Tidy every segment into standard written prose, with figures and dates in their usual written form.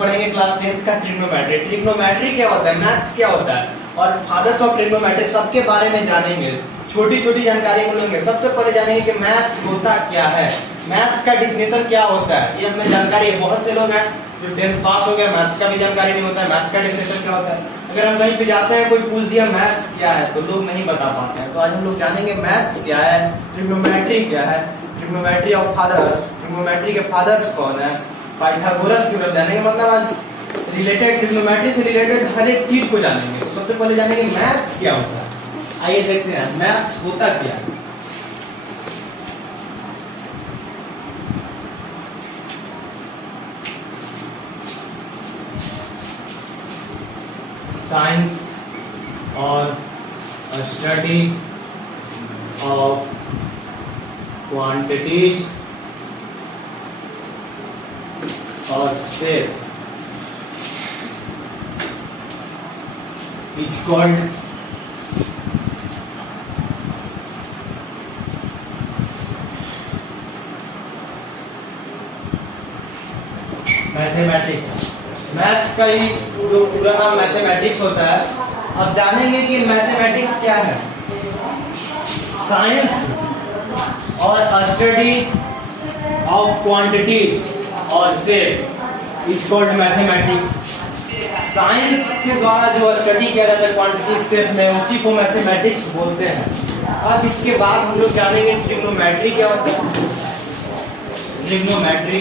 पढ़ेंगे class 10th का trigonometry. Trigonometry क्या होता है, मैथ्स क्या होता है और फादर्स ऑफ ट्रिग्नोमेट्री सबके बारे में जानेंगे, छोटी छोटी जानकारी मिलेंगे। सबसे पहले जानेंगे कि मैथ्स होता क्या है, मैथ्स का डिफिनेशन क्या होता है, ये हमें जानकारी है। बहुत से लोग हैं जो 10th पास हो गए, मैथ्स का भी जानकारी नहीं होता है, मैथ्स का डिफिनेशन क्या होता है। अगर हम कहीं पे जाते हैं, कोई पूछ दिया मैथ्स क्या है, तो लोग नहीं बता पाते हैं। तो आज हम लोग जानेंगे मैथ्स क्या है, ट्रिग्नोमेट्री क्या है, ट्रिग्नोमेट्री ऑफ फादर्स, ट्रिग्नोमेट्री के फादर्स कौन है, पाइथागोरस थ्योरम जानेंगे। मतलब आज रिलेटेड ट्रिग्नोमेट्री से रिलेटेड हर एक चीज को जानेंगे। तो सबसे पहले जानेंगे मैथ्स क्या होता है। आइए देखते हैं मैथ्स होता क्या है। साइंस और स्टडी ऑफ क्वांटिटीज और shape is called mathematics. Maths का ही जो पूरा नाम मैथमेटिक्स होता है। अब जानेंगे कि मैथमेटिक्स क्या है। साइंस और स्टडी ऑफ क्वांटिटी और shape is called mathematics. Science के द्वारा जो स्टडी किया जाता है क्वांटिटी शेप में, उसी को मैथमेटिक्स बोलते हैं। अब इसके बाद हम लोग जानेंगे ट्रिग्नोमेट्री क्या होता है। Trigonometry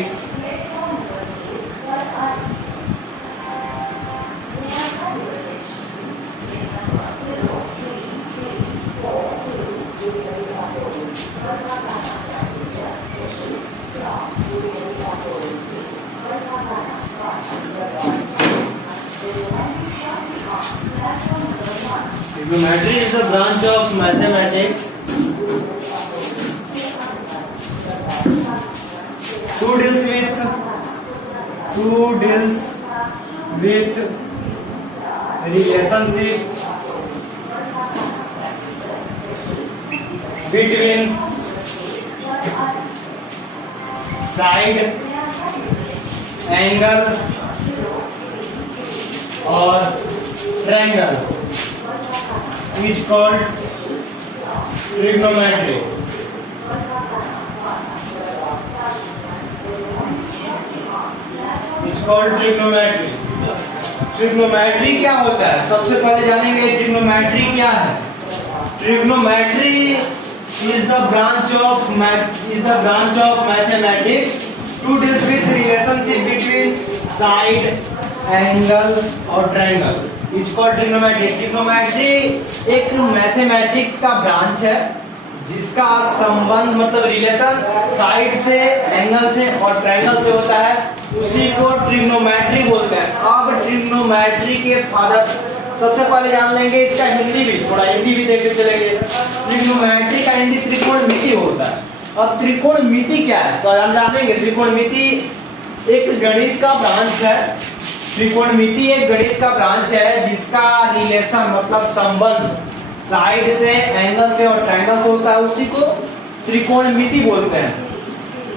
Trigonometry is a branch of mathematics who deals with relationship between side, angle और triangle is called trigonometry. It's called trigonometry. Trigonometry क्या होता है, सबसे पहले जानेंगे ट्रिग्नोमेट्री क्या है। Trigonometry is the branch of mathematics to deal with relationship between side, angle और triangle. It's called trigonometry. Trigonometry एक मैथमेटिक्स का ब्रांच है जिसका संबंध मतलब रिलेशन साइड से, एंगल से और ट्रायंगल से होता है, उसी को ट्रिग्नोमेट्री बोलते हैं। अब ट्रिग्नोमेट्री के फादर सबसे पहले जान लेंगे इसका हिंदी भी, थोड़ा हिंदी भी देखते चलेंगे। ट्रिग्नोमेट्री का हिंदी त्रिकोणमिति होता है। अब त्रिकोणमिति क्या है तो हम जानेंगे। त्रिकोणमिति एक गणित का ब्रांच है। त्रिकोणमिति एक गणित का ब्रांच है जिसका रिलेशन मतलब संबंध साइड से, एंगल से और ट्रायंगल से होता है, उसी को त्रिकोणमिति बोलते हैं।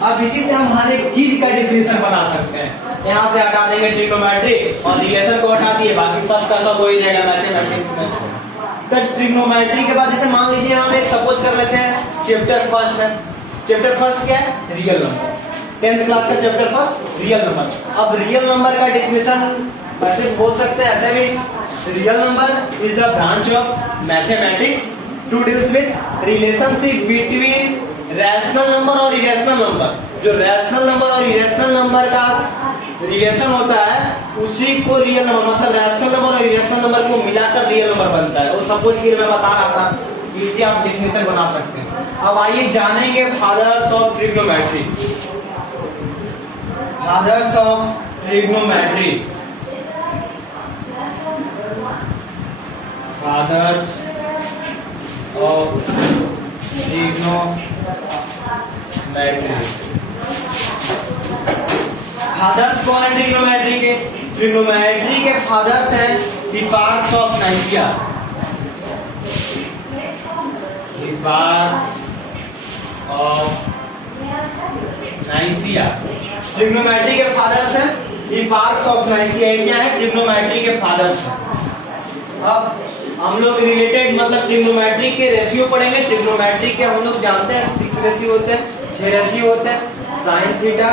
अब इसी से हम हर एक चीज का डिफिनेशन बना सकते हैं। यहाँ से हटा देंगे ट्रिग्नोमेट्री और रिलेशन को हटा दिए, बाकी सब का सब हो ही जाएगा मैथमेटिक्स में। तो ट्रिग्नोमेट्री के बाद जैसे मान लीजिए हम एक सपोज कर लेते हैं चैप्टर फर्स्ट है। चैप्टर फर्स्ट क्या है, रियल नंबर। 10th क्लास का चैप्टर फर्स्ट रियल नंबर। अब रियल नंबर का डिफिनेशन ऐसे बोल सकते हैं, ऐसे भी real number is the branch of mathematics to deals with relationship between rational number और इरेशनल नंबर। जो रैशनल नंबर और इरेशनल नंबर का रिलेशन होता है उसी को रियल नंबर मतलब रैशनल नंबर और इरेशनल नंबर को मिलाकर रियल नंबर बनता है। वो सपोज कि मैं बता रहा था, इससे आप डिफिनेशन बना सकते हैं। अब आइए जानेंगे fathers of trigonometry. Fathers of trigonometry, fathers of trigonometry. Fathers कौन है ट्रिग्नोमेट्री के? ट्रिग्नोमेट्री के फादर्स हैं Hipparchus of Nicaea. Hipparchus of Nicaea trigonometry के फादर्स हैं हिपार्टोग्नाइसी क्या है, ट्रिग्नोमेट्री के फादर है। अब हम लोग रिलेटेड मतलब ट्रिग्नोमेट्री के रेशियो पढ़ेंगे। ट्रिग्नोमेट्री के हम लोग जानते हैं 6 रेशियो होते हैं, 6 रेशियो होते हैं, sign theta,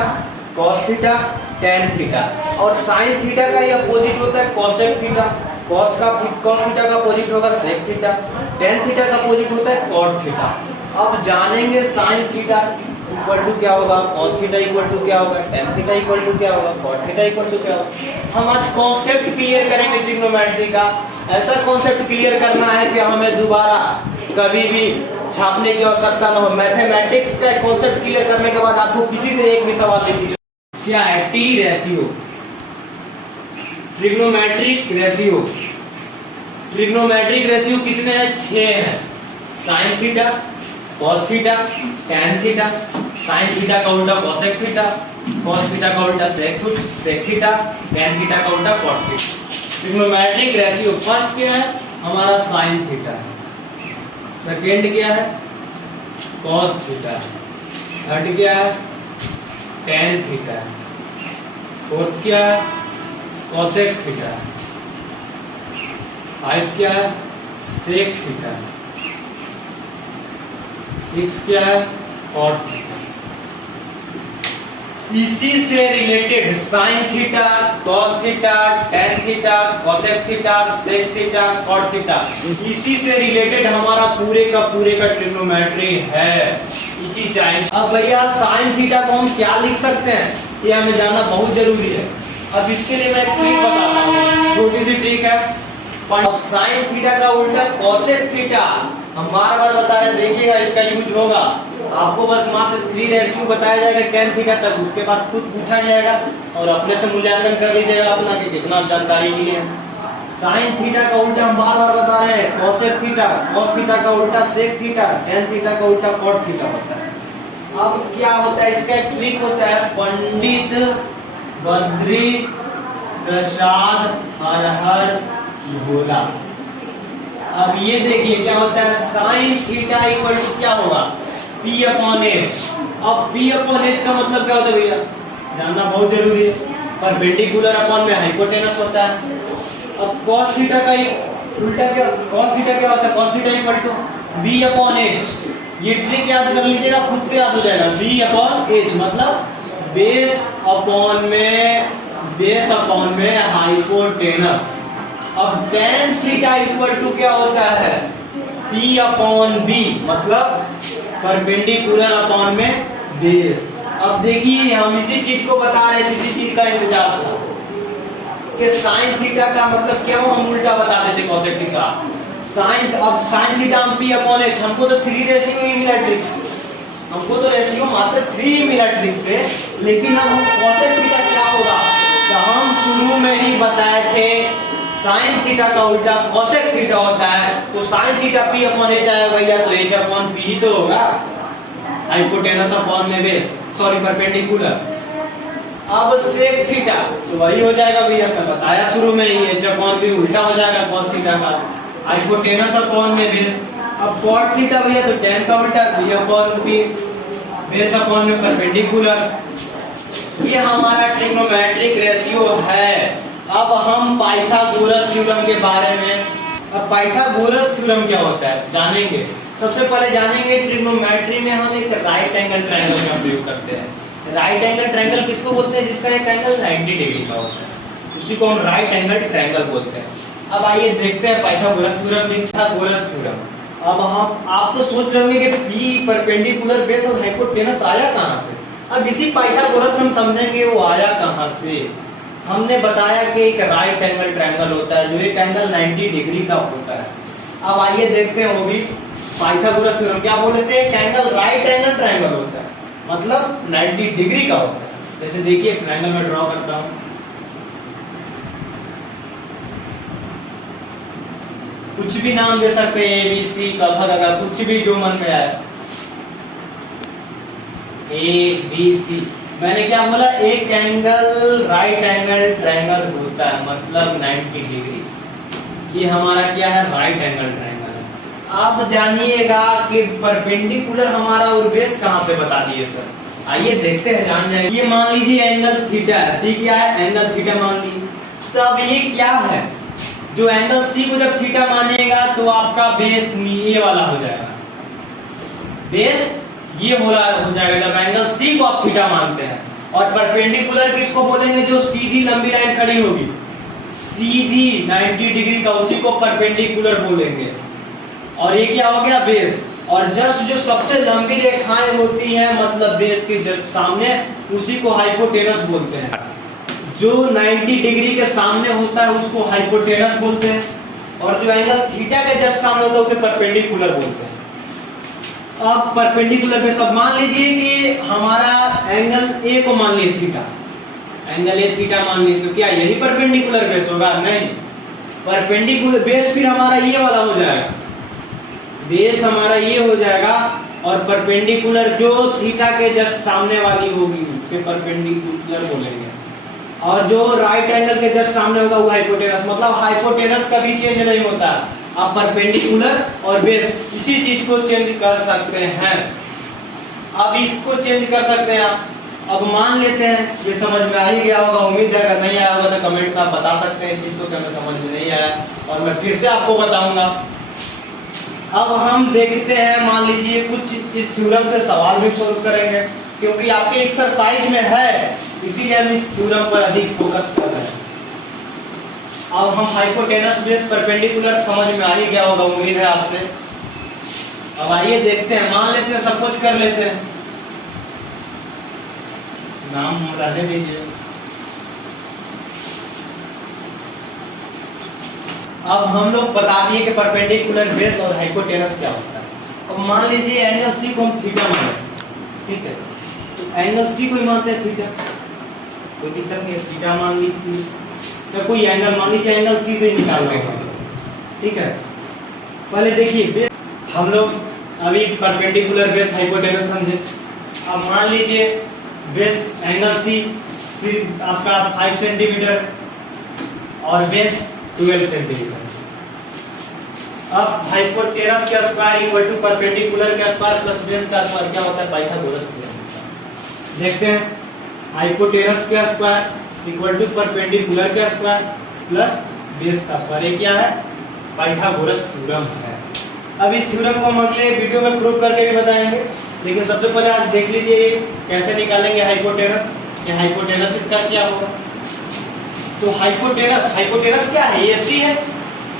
cos theta, tan theta. और साइन थीटा का ये अपोजिट होता है कॉसेक थीटा, कॉस थीटा का अपोजिट होगा सेक थीटा, टेन थीटा का अपोजिट होता है कॉट थीटा। अब जानेंगे साइन थीटा इक्वल टू क्या होगा, कॉस थीटा इक्वल टू क्या होगा, टेन थीटा इक्वल टू क्या होगा, कॉट थीटा इक्वल टू क्या होगा। हम आज कॉन्सेप्ट क्लियर करेंगे ट्रिग्नोमेट्री का। ऐसा कॉन्सेप्ट क्लियर करना है कि हमें दोबारा कभी भी छापने की आवश्यकता न हो। मैथमेटिक्स का कॉन्सेप्ट क्लियर करने के बाद आपको किसी से एक भी सवाल लिख दीजिए, क्या है T ratio, trigonometric ratio. Trigonometric ratio कितने हैं, 6 हैं। Sign theta, cos theta, tan theta, sine theta का उल्टा कॉसेक थीटा, कॉस थीटा का उल्टा सेक थीटा, टेन थीटा का उल्टा cot theta. Trigonometric ratio first क्या है हमारा साइन थीटा, सेकेंड क्या है कॉस थीटा, थर्ड क्या है टेन थीटा, फोर्थ क्या है कॉसेक थीटा, 5 क्या है सेक थीटा, 6 क्या है कॉट थीटा। इसी से related sine theta, cos theta, tan theta, cosec theta, sec theta, cot theta, इसी से रिलेटेड हमारा पूरे का ट्रिग्नोमेट्री है। इसी से अब भैया साइन थीटा को हम क्या लिख सकते हैं ये हमें जानना बहुत जरूरी है। अब इसके लिए मैं ट्रिक बताता हूँ, छोटी सी ट्रिक है। अब साइन थीटा का उल्टा कॉसेक थीटा हम बार बार बता रहे हैं, देखिएगा इसका यूज होगा। आपको बस मात्र 3 रेशियो बताया जाएगा टेन थीटा तक, उसके बाद खुद पूछा जाएगा और अपने से मूल्यांकन कर लीजिएगा अपना कि कितना जानकारी ली है। साइन थीटा का उल्टा हम बार बार बता रहे हैं कॉसेक थीटा, कॉस थीटा का उल्टा सेक थीटा, टेन थीटा का उल्टा कॉट थीटा होता है। अब क्या होता है इसका एक ट्रिक होता है, पंडित बद्री प्रसाद हर भोला। अब ये देखिए क्या होता है, साइन थीटा इक्वल टू क्या होगा P अपॉन H। अब P अपॉन H का मतलब क्या होता है भैया जानना बहुत जरूरी है, परपेंडिकुलर अपॉन में हाइपोटेनस होता है। अब cos थीटा का उल्टा क्या, cos थीटा क्या होता है, cos theta equal to B upon H। ये ट्रिक याद कर लीजिएगा, खुद से याद हो जाएगा। B अपॉन H मतलब बेस अपॉन में हाइपोटेनस। अब tan थीटा इक्वल टू क्या होता है P अपॉन B मतलब परपेंडिकुलर अपॉन में बेस। अब देखिए हम इसी चीज को बता रहे थे, इसी चीज का इंतजार था कि साइन थीटा का मतलब क्या हो, हम उल्टा बता देते कॉसेक थीटा साइन। अब साइन थीटा हम P अपॉन H, हमको तो 3 रेशियो ही मिला ट्रिक से, हमको तो रेशियो मात्र 3 ही मिला ट्रिक से। लेकिन अब हम कॉसेक थीटा क्या होगा, तो हम शुरू में ही बताए थे साइन थीटा का उल्टा कॉसेक थीटा होता है। तो sine theta P upon H आया भैया, तो H अपॉन P ही तो होगा, हाइपोटेनस अपॉन में बेस, सॉरी परपेंडिकुलर। अब सेक थीटा तो वही हो जाएगा भैया, मैं बताया शुरू में ही, H अपॉन P उल्टा हो जाएगा कॉस थीटा का, हाइपोटेनस अपॉन में बेस। अब कॉट थीटा भैया तो टेन का उल्टा B upon P, base upon में परपेंडिकुलर। ये हमारा ट्रिग्नोमेट्रिक रेशियो है। अब हम पाइथागोरस थ्योरम के बारे में, अब पाइथागोरस थ्योरम क्या होता है जानेंगे। सबसे पहले जानेंगे ट्रिग्नोमेट्री में हम एक राइट एंगल ट्रायंगल का प्रयोग करते हैं। राइट एंगल ट्रायंगल किसको बोलते हैं, जिसका एक एंगल 90 डिग्री का होता है, उसी को हम राइट एंगल ट्रायंगल बोलते हैं। अब आइए देखते हैं पाइथागोरस थ्योरम में। पाइथागोरस थ्योरम, अब हम आप तो सोच रहे होंगे कि P परपेंडिकुलर बेस और हाइपोटेनस आया कहां से। अब इसी पाइथागोरस हम समझेंगे वो आया कहां से। हमने बताया कि एक राइट एंगल ट्रायंगल होता है जो एक एंगल 90 डिग्री का होता है। अब आइए देखते हैं वो भी पाइथागोरस थ्योरम क्या बोले थे, एक एंगल राइट एंगल ट्रायंगल होता है मतलब 90 डिग्री का होता है। जैसे देखिए ट्रायंगल में ड्रॉ करता हूं, कुछ भी नाम दे सकते हैं, ABC का कुछ भी जो मन में आए, ABC। मैंने क्या बोला, एक एंगल राइट एंगल ट्रायंगल होता है मतलब 90 डिग्री। ये हमारा क्या है, राइट एंगल ट्रायंगल। आप जानिएगा कि परपेंडिकुलर हमारा और बेस कहां से बता दिए सर। आइए देखते हैं, जान जाएंगे। ये मान लीजिए एंगल थीटा है, सी क्या है, एंगल थीटा मान लीजिए। तो अब ये क्या है, जो एंगल सी को जब थीटा मानिएगा तो आपका बेस ये वाला हो जाएगा, बेस ये हो जाएगा जब एंगल सी को आप थीटा मानते हैं। और परपेंडिकुलर किसको बोलेंगे, जो सीधी लंबी लाइन खड़ी होगी, सीधी 90 डिग्री का, उसी को परपेंडिकुलर बोलेंगे। और ये क्या हो गया, बेस। और जस्ट जो सबसे लंबी रेखाएं होती हैं मतलब बेस के जस्ट सामने, उसी को हाइपोटेनस बोलते हैं। जो 90 डिग्री के सामने होता है उसको हाइपोटेनस बोलते हैं, और जो एंगल थीटा के जस्ट सामने होता है उसे परपेंडिकुलर बोलते हैं। अब परपेंडिकुलर पे सब मान लीजिए कि हमारा एंगल ए को मान लिए थीटा, एंगल ए थीटा मान लीजिए, तो क्या यही परपेंडिकुलर बेस होगा, नहीं। परपेंडिकुलर बेस फिर हमारा ये वाला हो जाएगा, बेस हमारा ये हो जाएगा। और परपेंडिकुलर जो थीटा के जस्ट सामने वाली होगी उसे परपेंडिकुलर बोलेंगे, और जो राइट एंगल के जस्ट सामने होगा वो हाइपोटेनस। मतलब हाइपोटेनस कभी चेंज नहीं होता, आप परपेंडिकुलर और बेस इसी चीज को चेंज कर सकते हैं। अब इसको चेंज कर सकते हैं आप। अब मान लेते हैं ये समझ में आ ही गया होगा, उम्मीद है। अगर नहीं आया होगा तो कमेंट में आप बता सकते हैं इस चीज को कि हमें समझ में नहीं आया, और मैं फिर से आपको बताऊंगा। अब हम देखते हैं, मान लीजिए कुछ इस थ्योरम से सवाल भी सॉल्व करेंगे, क्योंकि आपके एक्सरसाइज में है, इसीलिए हम इस थ्योरम पर अधिक फोकस कर रहे हैं। अब हम हाइपोटेनस बेस परपेंडिकुलर समझ में आ ही गया होगा, उम्मीद है आपसे। अब आइए देखते हैं, मान लेते हैं सब कुछ कर लेते हैं, नाम रहने दीजिए। अब हम लोग बता दिए कि परपेंडिकुलर बेस और हाइपोटेनस क्या होता है। अब मान लीजिए एंगल सी को हम थीटा मानते हैं, ठीक है, तो एंगल सी को ही मानते हैं थीटा, कोई दिक्कत नहीं है, थीटा मान लीजिए। तो कोई एंगल मान लीजिए, एंगल सी से ही निकाल लेंगे, ठीक है। पहले देखिए हम लोग अभी परपेंडिकुलर बेस हाइपोटेनस समझे। अब मान लीजिए बेस एंगल सी, फिर आपका 5 सेंटीमीटर और बेस 12 सेंटीमीटर। अब हाइपोटेनस का स्क्वायर इक्वल टू परपेंडिकुलर का स्क्वायर प्लस बेस का स्क्वायर क्या होता है, पाइथागोरस थ्योरम। देखते हैं, हाइपोटेनस का स्क्वायर इक्वल टू परपेंडिकुलर का स्क्वायर प्लस बेस का स्क्वायर, ये क्या है, पाइथागोरस थ्योरम है। अब इस थ्योरम को हम अगले वीडियो में प्रूव करके भी बताएंगे, लेकिन सबसे पहले आज देख लीजिए कैसे निकालेंगे हाइपोटेनस, कि हाइपोटेनस इसका क्या होगा। तो हाइपोटेनस क्या है, एसी है,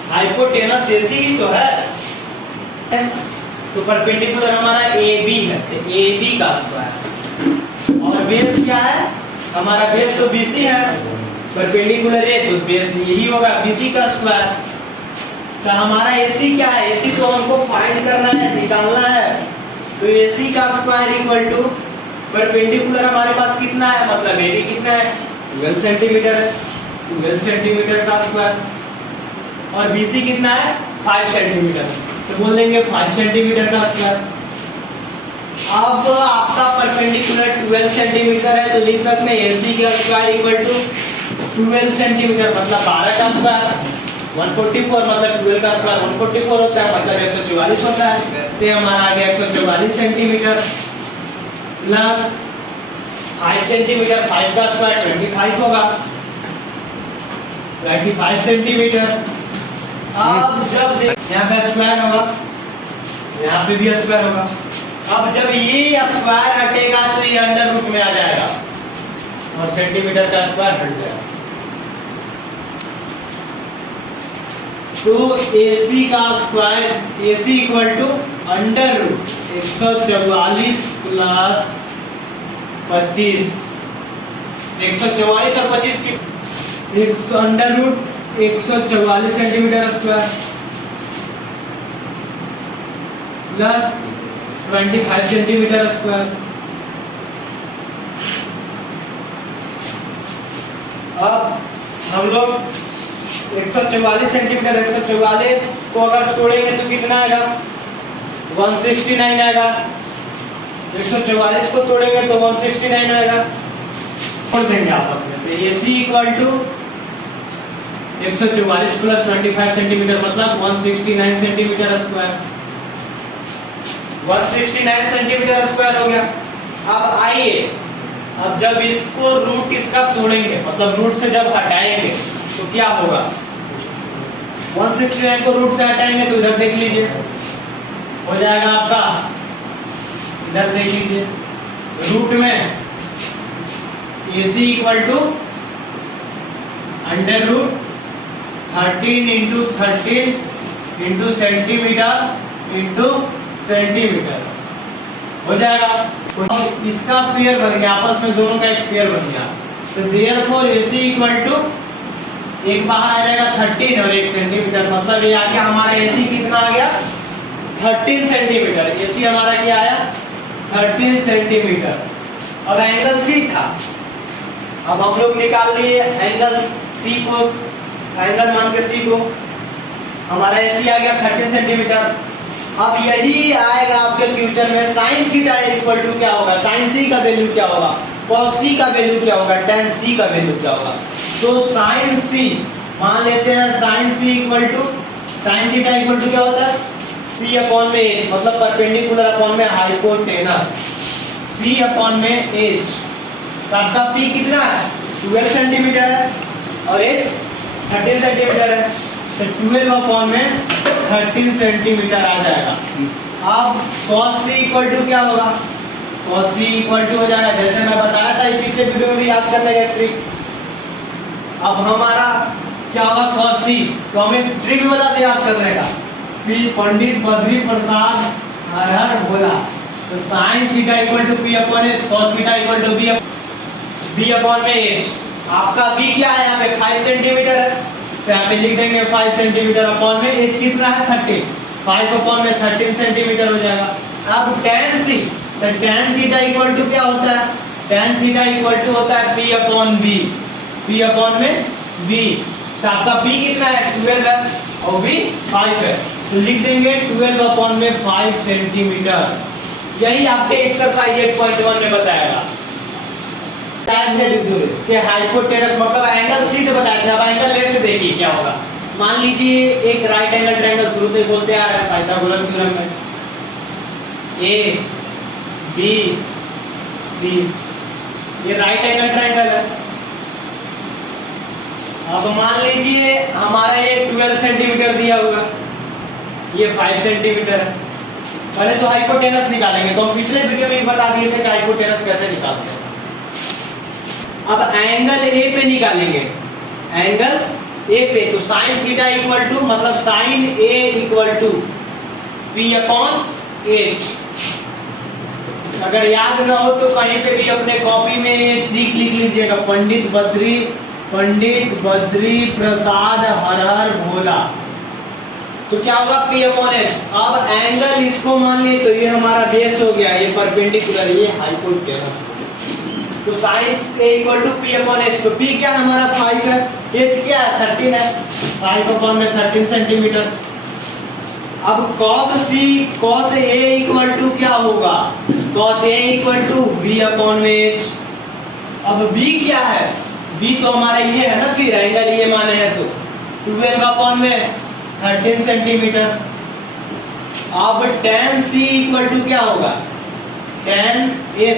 हाइपोटेनस एसी ही तो है। तो परपेंडिकुलर हमारा AB है, AB का स्क्वायर, और बेस क्या है हमारा, बेस तो BC है, परपेंडिकुलर ए तो बेस यही होगा, BC का स्क्वायर। तो हमारा AC क्या है, AC तो हमको फाइंड करना है, निकालना है। तो AC का स्क्वायर इक्वल टू परपेंडिकुलर हमारे पास कितना है, मतलब AB कितना है, 12 सेंटीमीटर है, 12 सेंटीमीटर का स्क्वायर, और BC कितना है 5 सेंटीमीटर, तो बोल देंगे 5 सेंटीमीटर का स्क्वायर। अब आपका परपेंडिकुलर 12 सेंटीमीटर है, तो लिख सकते हैं AC का स्क्वायर इक्वल टू 12 सेंटीमीटर मतलब 12 का स्क्वायर, 144 मतलब 12 का स्क्वायर 144 होता है, मतलब 144 होता है। तो हमारा आ गया 144 सेंटीमीटर प्लस 5 सेंटीमीटर, 5 का स्क्वायर 25 होगा, 25 सेंटीमीटर। अब जब यहाँ पे स्क्वायर होगा, यहाँ पे भी स्क्वायर होगा। अब जब ये स्क्वायर हटेगा तो ये अंडर रूट में आ जाएगा, और सेंटीमीटर का स्क्वायर हट जाएगा। तो AC का square, AC equal to under root 144 plus 25, 144 और 25 की under root 144 centimetre square plus 25 centimetre square. अब हम लोग 144 सेंटीमीटर, 144 को अगर तोड़ेंगे तो कितना आएगा, 169 आएगा। 144 को तोड़ेंगे तो 169 आएगा, जोड़ देंगे आपस में। तो AC equal to 144 plus 25 centimetre मतलब 169 सेंटीमीटर स्क्वायर, 169 सेंटीमीटर स्क्वायर हो गया। अब आइए, अब जब इसको रूट इसका तोड़ेंगे, मतलब रूट से जब हटाएंगे तो क्या होगा। 169 को रूट से हटाएंगे तो इधर देख लीजिए हो जाएगा आपका, इधर देख लीजिए रूट में AC equal to under root 13 into 13 into centimetre into centimetre हो जाएगा। तो इसका पेयर बन गया, आपस में दोनों का एक पेयर बन गया। तो देयरफॉर AC इक्वल टू, एक बाहर आ जाएगा 13 और 1 सेंटीमीटर, मतलब ये आ गया हमारा AC कितना आ गया 13 सेंटीमीटर। AC हमारा क्या आया 13 सेंटीमीटर। अब एंगल C था, अब हम लोग निकाल लिए एंगल C को, एंगल मान के C को, हमारा AC आ गया 13 सेंटीमीटर। अब यही आएगा आपके फ्यूचर में साइन थीटा इक्वल टू क्या होगा, साइन C का वैल्यू क्या होगा, कॉस C का वैल्यू क्या होगा, टेन C का वैल्यू क्या होगा। तो साइन C मान लेते हैं, sine C equal to sine theta equal to क्या होता है P अपॉन में H, मतलब परपेंडिकुलर अपॉन में हाइपोटेनस, P अपॉन में H। तो आपका P कितना है 12 सेंटीमीटर है और H 13 सेंटीमीटर है, तो 12 अपॉन में 13 सेंटीमीटर आ जाएगा। अब cos C इक्वल टू क्या होगा, cos C इक्वल टू हो जाएगा, जैसे मैं बताया था इस पिछले वीडियो में भी याद करने का ट्रिक। अब हमारा क्या होगा cos C, तो हमें ट्रिक बता दिया याद करने का, P पंडित बद्री प्रसाद हर हर भोला। तो sine theta equal to P upon H, cos theta equal to B upon में H। आपका B क्या है यहाँ पे 5 सेंटीमीटर है, तो यहाँ पे लिख देंगे 5 सेंटीमीटर अपॉन में H कितना है 30, 5 अपॉन में 13 सेंटीमीटर हो जाएगा। अब tan C, तो tan थीटा इक्वल टू क्या होता है, tan थीटा इक्वल टू होता है P upon B, P upon में B। तो आपका B कितना है 12 है और B 5 है, तो लिख देंगे 12 अपॉन में 5 सेंटीमीटर। यही आपके एक्सरसाइज 8.1 में बताएगा कि हाइपोटेनस मतलब एंगल C से बताया था। अब एंगल A से देखिए क्या होगा। मान लीजिए एक राइट एंगल ट्रायंगल शुरू से बोलते आ रहे हैं पाइथागोरस थ्योरम में, A B C, ये राइट एंगल ट्रायंगल है। अब मान लीजिए हमारा ये 12 सेंटीमीटर दिया हुआ, ये 5 सेंटीमीटर है। पहले तो हाइपोटेनस निकालेंगे, तो हम पिछले वीडियो में बता दिए थे कि हाइपोटेनस कैसे निकालते हैं। अब एंगल A पे निकालेंगे, एंगल A पे, तो साइन थीटा इक्वल टू मतलब sine A equal to P upon H। अगर याद ना हो तो कहीं पे भी अपने कॉपी में ट्रिक लिख लीजिएगा, पंडित बद्री प्रसाद हर हर भोला। तो क्या होगा P अपॉन H। अब एंगल इसको मान लिए तो ये हमारा बेस हो गया, ये परपेंडिकुलर, ये हाइपोटेनस। तो sine A equal to P upon H। तो P क्या हमारा 5 है, H क्या है 13 है, 5 अपॉन में 13 सेंटीमीटर। अब cos A इक्वल टू क्या होगा, cos A equal to B upon में H। अब B क्या है, B तो हमारा ये है ना, फिर एंगल ये माने हैं तो 12 अपॉन में 13 सेंटीमीटर। अब tan C इक्वल टू क्या होगा, tan A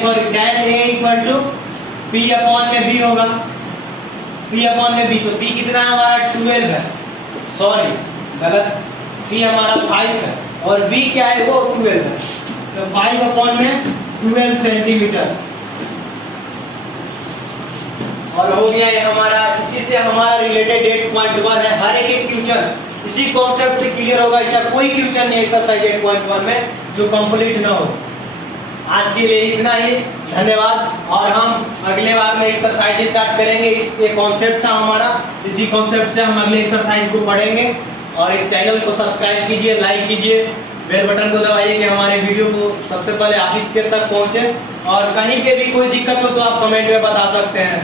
equal to P upon में B होगा, P अपॉन में B। तो P कितना है हमारा 12 है, सॉरी गलत, P हमारा 5 है और B क्या है वो 12 है, तो 5 अपॉन में 12 सेंटीमीटर। और हो गया ये हमारा, इसी से हमारा रिलेटेड 8.1 है। हर एक क्वेश्चन इसी कॉन्सेप्ट से क्लियर होगा, ऐसा कोई क्वेश्चन नहीं एक्सरसाइज 8.1 में जो कंप्लीट ना हो। आज के लिए इतना ही, धन्यवाद। और हम अगले बार में एक्सरसाइज स्टार्ट करेंगे। इस ये कॉन्सेप्ट था हमारा, इसी कॉन्सेप्ट से हम अगले एक्सरसाइज को पढ़ेंगे। और इस चैनल को सब्सक्राइब कीजिए, लाइक कीजिए, बेल बटन को दबाइए कि हमारे वीडियो को सबसे पहले आप ही तक पहुंचे। और कहीं पे भी कोई दिक्कत हो तो आप कमेंट में बता सकते हैं।